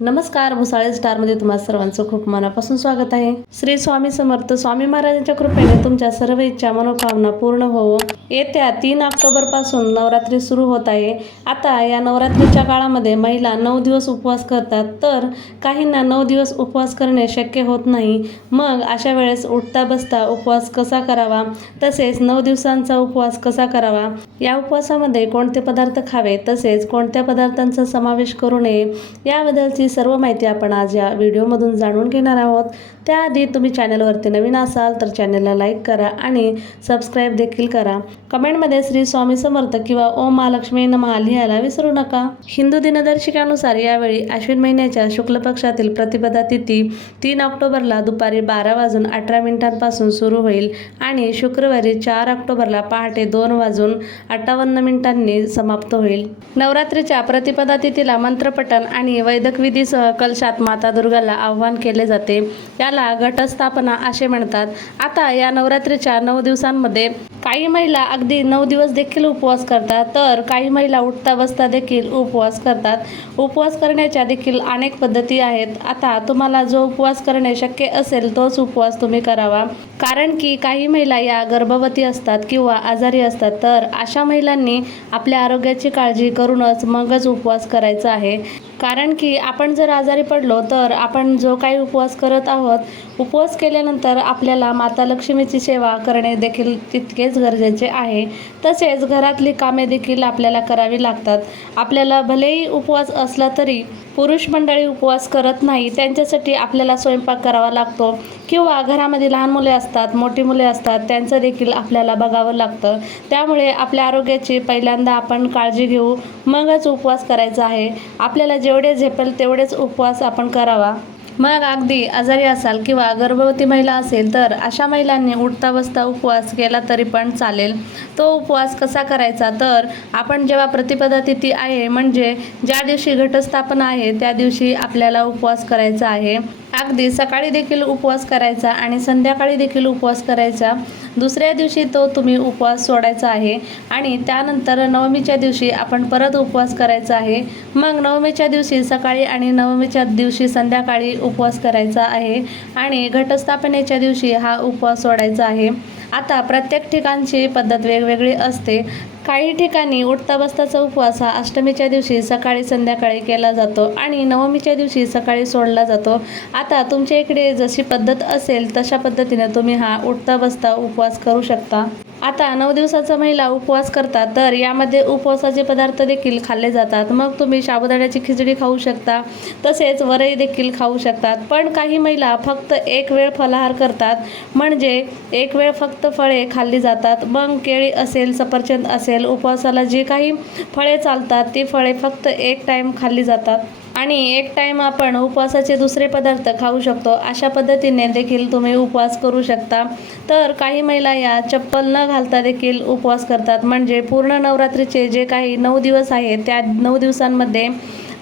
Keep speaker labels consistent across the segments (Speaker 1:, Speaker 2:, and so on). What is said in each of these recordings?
Speaker 1: नमस्कार भुसाळे स्टारमध्ये तुम्हा सर्वांचं खूप मनापासून स्वागत आहे. श्री स्वामी समर्थ स्वामी महाराजांच्या कृपेने तुमच्या सर्व इच्छा मनोकामना पूर्ण होवो. येत्या तीन ऑक्टोबरपासून नवरात्री सुरू होत आहे. आता या नवरात्रीच्या काळामध्ये महिला नऊ दिवस उपवास करतात तर काहींना नऊ दिवस उपवास करणे शक्य होत नाही. मग अशा वेळेस उठता बसता उपवास कसा करावा? तसेच नऊ दिवसांचा उपवास कसा करावा? या उपवासामध्ये कोणते पदार्थ खावे? तसेच कोणत्या पदार्थांचा समावेश करू नये? याबद्दलची सर्व माहिती आपण आज या व्हिडिओमधून जाणून घेणार आहोत. त्याआधी तुम्ही चॅनलवरती नवीन असाल तर चॅनलला लाईक करा आणि सबस्क्राईब देखील करा. कमेंटमध्ये श्री स्वामी समर्थ किंवा ओम महालक्ष्मी नमहा लिहायला विसरू नका. हिंदू दिनदर्शिकानुसार यावेळी अश्विन महिन्याच्या शुक्ल पक्षातील प्रतिपदा तिथी तीन ऑक्टोबरला दुपारी बारा वाजून अठरा मिनिटांपासून सुरू होईल आणि शुक्रवारी चार ऑक्टोबरला पहाटे दोन वाजून अठ्ठावन्न मिनिटांनी समाप्त होईल. नवरात्रीच्या प्रतिपदा तिथीला मंत्रपठण आणि वैदक विधीसह कलशात माता दुर्गाला आव्हान केले जाते. या याला घटस्थापना असे म्हणतात. आता या नवरात्रीच्या नऊ दिवसांमध्ये काही महिला अगदी नऊ दिवस देखील उपवास करतात तर काही महिला उठता बसता देखील उपवास करतात. उपवास करण्याच्या देखील अनेक पद्धती आहेत. आता तुम्हाला जो उपवास करणे शक्य असेल तोच उपवास तुम्ही करावा. कारण की काही महिला या गर्भवती असतात किंवा आजारी असतात तर अशा महिलांनी आपल्या आरोग्याची काळजी करूनच मगच उपवास करायचा आहे. कारण की आपण जर आजारी पडलो तर आपण जो काही उपवास करत आहोत उपवास केल्यानंतर आपल्याला माता लक्ष्मीची सेवा करणे देखील तितकेच गरजेचे आहे. तसेच घरातली कामे देखील आपल्याला करावी लागतात. आपल्याला भलेही उपवास असला तरी पुरुष मंडळी उपवास करत नाही त्यांच्यासाठी आपल्याला स्वयंपाक करावा लागतो. किंवा घरामध्ये लहान मुले असतात मोठी मुले असतात त्यांचं देखील आपल्याला बघावं लागतं. त्यामुळे आपल्या आरोग्याची पहिल्यांदा आपण काळजी घेऊ. मगच उपवास करायचा आहे. आपल्याला जेवढे झेपेल तेवढेच उपवास आपण करावा. मग अगदी आजारी असाल किंवा गर्भवती महिला असेल तर अशा महिलांनी उठता बसता उपवास केला तरी पण चालेल. तो उपवास कसा करायचा? तर आपण जेव्हा प्रतिपदा तिथी आहे म्हणजे ज्या दिवशी घटस्थापना आहे त्या दिवशी आपल्याला उपवास करायचा आहे. अगदी सकाळी देखील उपवास करायचा आणि संध्याकाळी देखील उपवास करायचा. दुसऱ्या दिवशी तो तुम्ही उपवास सोडायचा आहे आणि त्यानंतर नवमीच्या दिवशी आपण परत उपवास करायचा आहे. मग नवमीच्या दिवशी सकाळी आणि नवमीच्या दिवशी संध्याकाळी उपवास करायचा आहे आणि घटस्थापनेच्या दिवशी हा उपवास सोडायचा आहे. आता प्रत्येक ठिकाणची पद्धत वेगवेगळी असते. काही ठिकाणी उठता बसताचा उपवास हा अष्टमीच्या दिवशी सकाळी संध्याकाळी केला जातो आणि नवमीच्या दिवशी सकाळी सोडला जातो. आता तुमच्या इकडे जशी पद्धत असेल तशा पद्धतीने तुम्ही हा उठता बसता उपवास करू शकता. आता नऊ दिवसाचा महिला उपवास करतात तर यामध्ये उपवासाचे पदार्थ देखील खाल्ले जातात. मग तुम्ही साबुदाण्याची खिचडी खाऊ शकता तसेच वरई देखील खाऊ शकतात. पण काही महिला फक्त एक वेळ फलाहार करतात म्हणजे एक वेळ फक्त फळे खाल्ली जातात. मग केळी असेल सफरचंद असेल उपवासाला जी काही फळे चालतात ती फळे फक्त एक टाईम खाल्ली जातात. आणि एक टाईम आपण उपवासाचे दुसरे पदार्थ खाऊ शकतो. अशा पद्धतीने देखील तुम्ही उपवास करू शकता. तर काही महिला या चप्पल न घालता देखील उपवास करतात. म्हणजे पूर्ण नवरात्रीचे जे काही नऊ दिवस आहेत त्या नऊ दिवसांमध्ये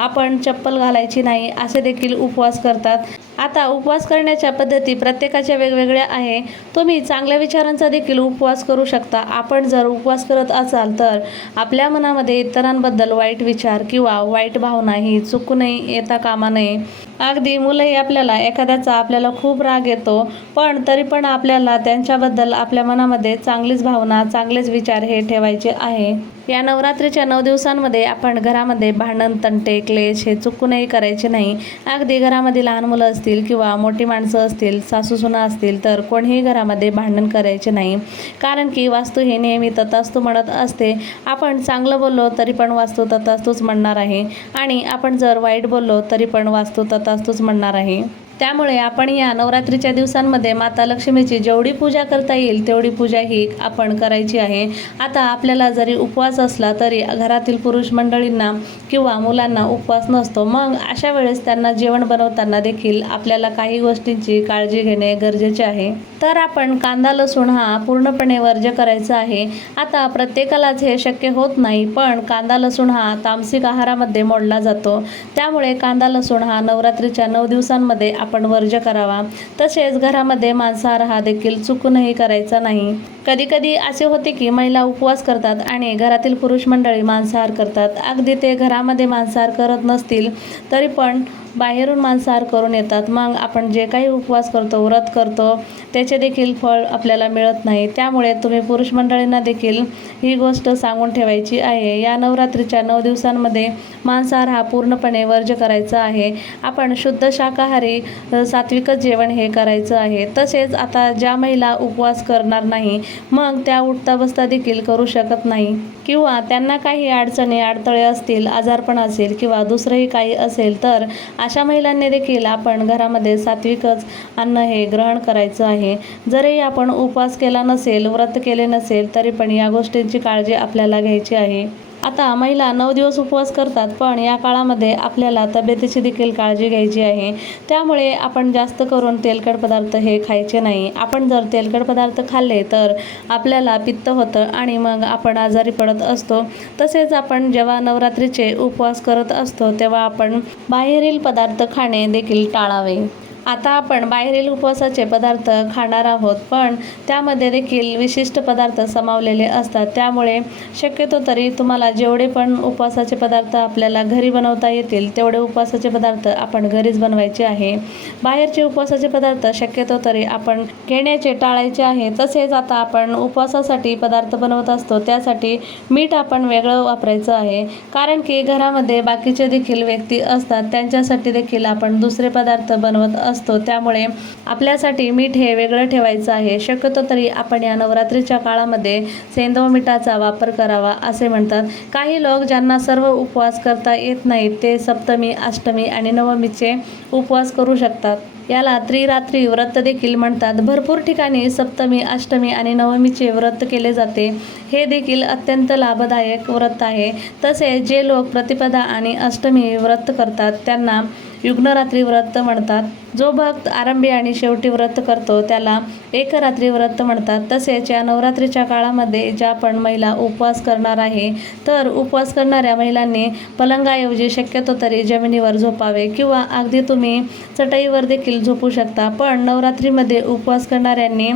Speaker 1: आपण चप्पल घालायची नाही असे देखील उपवास करतात. आता उपवास करण्याच्या पद्धती प्रत्येकाच्या वेगवेगळ्या आहे. तुम्ही चांगल्या विचारांचा देखील उपवास करू शकता. आपण जर उपवास करत असाल तर आपल्या मनामध्ये इतरांबद्दल वाईट विचार किंवा वाईट भावना ही चुकूनही येता कामा नये. अगदी मुलंही आपल्याला एखाद्याचा आपल्याला खूप राग येतो पण तरी पण आपल्याला त्यांच्याबद्दल आपल्या मनामध्ये चांगलीच भावना चांगलेच विचार हे ठेवायचे आहे. या नवरात्रीच्या नऊ दिवसांमध्ये आपण घरामध्ये भांडण तंटे क्लेश हे चुकूनही करायचे नाही. अगदी घरामध्ये लहान मुलं असतील किंवा मोठी माणसं असतील सासूसुना असतील तर कोणीही घरामध्ये भांडण करायचे नाही. कारण की वास्तू हे नेहमी ततास्तू म्हणत असते. आपण चांगलं बोललो तरी पण वास्तू ततास्तूच म्हणणार आहे. आणि आपण जर वाईट बोललो तरी पण वास्तू असतोच म्हणणार आहे. त्यामुळे आपण या नवरात्रीच्या दिवसांमध्ये माता लक्ष्मीची जेवढी पूजा करता येईल तेवढी पूजा ही आपण करायची आहे. आता आपल्याला जरी उपवास असला तरी घरातील पुरुष मंडळींना किंवा मुलांना उपवास नसतो. मग अशा वेळेस त्यांना जेवण बनवताना देखील आपल्याला काही गोष्टींची काळजी घेणे गरजेचे आहे. तर आपण कांदा लसूण हा पूर्णपणे वर्ज्य करायचा आहे. आता प्रत्येकालाच हे शक्य होत नाही पण कांदा लसूण हा तामसिक आहारामध्ये मोडला जातो. त्यामुळे कांदा लसूण हा नवरात्रीच्या नऊ दिवसांमध्ये आपण वर्ज्य करावा. तसेच घरामध्ये मांसाहार हा देखील चुकूनही करायचा नाही. कधी कधी असे होते की महिला उपवास करतात आणि घरातील पुरुष मंडळी मांसाहार करतात. अगदी ते घरामध्ये मांसाहार करत नसतील तरी पण बाहेरून मांसाहार करून येतात. मग आपण जे काही उपवास करतो व्रत करतो त्याचे देखील फळ आपल्याला मिळत नाही. त्यामुळे तुम्ही पुरुष मंडळींना देखील ही गोष्ट सांगून ठेवायची आहे. या नवरात्रीच्या नऊ दिवसांमध्ये मांसाहार हा पूर्णपणे वर्ज्य करायचा आहे. आपण शुद्ध शाकाहारी सात्विकच जेवण हे करायचं आहे. तसेच आता ज्या महिला उपवास करणार नाही मग त्या उठता बसता देखील करू शकत नाही. किंवा त्यांना काही अडचणी अडथळे असतील आजारपण असेल किंवा दुसरंही काही असेल तर अशा महिलांनी देखील आपण घरामध्ये सात्विकच अन्न हे ग्रहण करायचं आहे. जरी आपण उपवास केला नसेल व्रत केले नसेल तरी पण या गोष्टींची काळजी आपल्याला घ्यायची आहे. आता महिला नऊ दिवस उपवास करतात पण या काळामध्ये आपल्याला तब्येतीची देखील काळजी घ्यायची आहे. त्यामुळे आपण जास्त करून तेलकट पदार्थ हे खायचे नाही. आपण जर तेलकट पदार्थ खाल्ले तर आपल्याला पित्त होतं आणि मग आपण आजारी पडत असतो. तसेच आपण जेव्हा नवरात्रीचे उपवास करत असतो तेव्हा आपण बाहेरील पदार्थ खाणे देखील टाळावे. आता आपण बाहेरील उपवासाचे पदार्थ खाणार आहोत पण त्यामध्ये देखील विशिष्ट पदार्थ समावलेले असतात. त्यामुळे शक्यतो तरी तुम्हाला जेवढे पण उपवासाचे पदार्थ आपल्याला घरी बनवता येतील तेवढे उपवासाचे पदार्थ आपण घरीच बनवायचे आहे. बाहेरचे उपवासाचे पदार्थ शक्यतो तरी आपण घेण्याचे टाळायचे आहे. तसेच आता आपण उपवासासाठी पदार्थ बनवत असतो त्यासाठी मीठ आपण वेगळं वापरायचं आहे. कारण की घरामध्ये बाकीचे देखील व्यक्ती असतात त्यांच्यासाठी देखील आपण दुसरे पदार्थ बनवत असतो असतो. त्यामुळे आपल्यासाठी मीठ हे वेगळं ठेवायचं आहे. शक्यतो तरी आपण या नवरात्रीच्या काळामध्ये सेंदव मिठाचा वापर करावा असे म्हणतात. काही लोक ज्यांना सर्व उपवास करता येत नाहीत ते सप्तमी अष्टमी आणि नवमीचे उपवास करू शकतात. याला त्रिरात्री व्रत देखील म्हणतात. भरपूर ठिकाणी सप्तमी अष्टमी आणि नवमीचे व्रत केले जाते. हे देखील अत्यंत लाभदायक व्रत आहे. तसेच जे लोक प्रतिपदा आणि अष्टमी व्रत करतात त्यांना युग्नरात्री व्रत म्हणतात. जो भक्त आरंभी आणि शेवटी व्रत करतो त्याला एकरात्री व्रत म्हणतात. तसेच या नवरात्रीच्या काळामध्ये ज्या पण महिला उपवास करणार आहे तर उपवास करणाऱ्या महिलांनी पलंगाऐवजी शक्यतो तरी जमिनीवर झोपावे किंवा अगदी तुम्ही चटईवर देखील झोपू शकता. पण नवरात्रीमध्ये उपवास करणाऱ्यांनी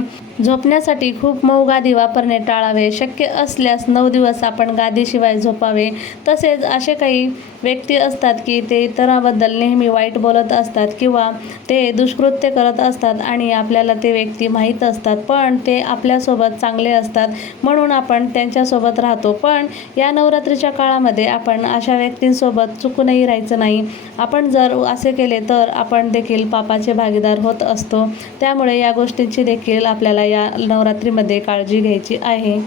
Speaker 1: झोपण्यासाठी खूप मऊ गादी वापरणे टाळावे. शक्य असल्यास नऊ दिवस आपण गादीशिवाय झोपावे. तसेच असे काही व्यक्ती असतात की ते इतरांबद्दल नेहमी वाईट बोलत असतात किंवा ते दुष्कृत्य करत असतात आणि आपल्याला ते व्यक्ती माहीत असतात पण ते आपल्यासोबत चांगले असतात म्हणून आपण त्यांच्यासोबत राहतो. पण या नवरात्रीच्या काळामध्ये आपण अशा व्यक्तींसोबत चुकूनही राहायचं नाही. आपण जर असे केले तर आपण देखील पापाचे भागीदार होत असतो. त्यामुळे या गोष्टींची देखील आपल्याला या नवरात्रीमध्ये काळजी घ्यायची आहे.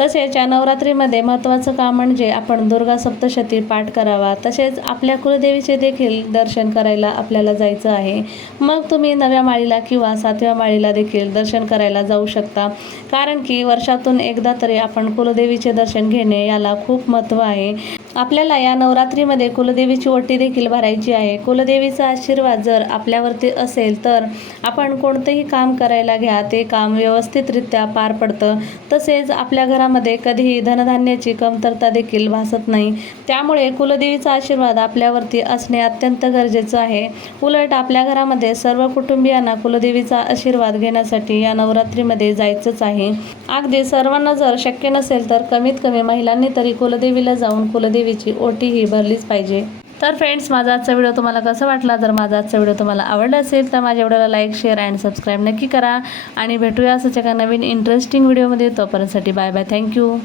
Speaker 1: तसेच या नवरात्रीमध्ये महत्त्वाचं काम म्हणजे आपण दुर्गा सप्तशती पाठ करावा. तसेच आपल्या कुलदेवीचे देखील दर्शन करायला आपल्याला जायचं आहे. मग तुम्ही नव्या माळीला किंवा सातव्या माळीला देखील दर्शन करायला जाऊ शकता. कारण की वर्षातून एकदा तरी आपण कुलदेवीचे दर्शन घेणे याला खूप महत्त्व आहे. आपल्याला या नवरात्रीमध्ये कुलदेवीची ओटी देखील भरायची आहे. कुलदेवीचा आशीर्वाद जर आपल्यावरती असेल तर आपण कोणतंही काम करायला घ्या ते काम व्यवस्थितरित्या पार पडतं. तसेच आपल्या घरामध्ये कधीही धनधान्याची कमतरता देखील भासत नाही. त्यामुळे कुलदेवीचा आशीर्वाद आपल्यावरती असणे अत्यंत गरजेचं आहे. उलट आपल्या घरामध्ये सर्व कुटुंबियांना कुलदेवीचा आशीर्वाद घेण्यासाठी या नवरात्रीमध्ये जायचंच आहे. अगदी सर्वांना जर शक्य नसेल तर कमीत कमी महिलांनी तरी कुलदेवीला जाऊन कुलदेवी कुलदेवीची ओटी ही भरलीच पाहिजे. तर फ्रेंड्स माझा आजचा व्हिडिओ तुम्हाला कसा वाटला? जर माझा आजचा व्हिडिओ तुम्हाला आवडला असेल तर माझ्या व्हिडिओला लाईक शेअर अँड सबस्क्राईब नक्की करा. आणि भेटूया असंच एका नवीन इंटरेस्टिंग व्हिडिओमध्ये तोपर्यंतसाठी बाय बाय थँक्यू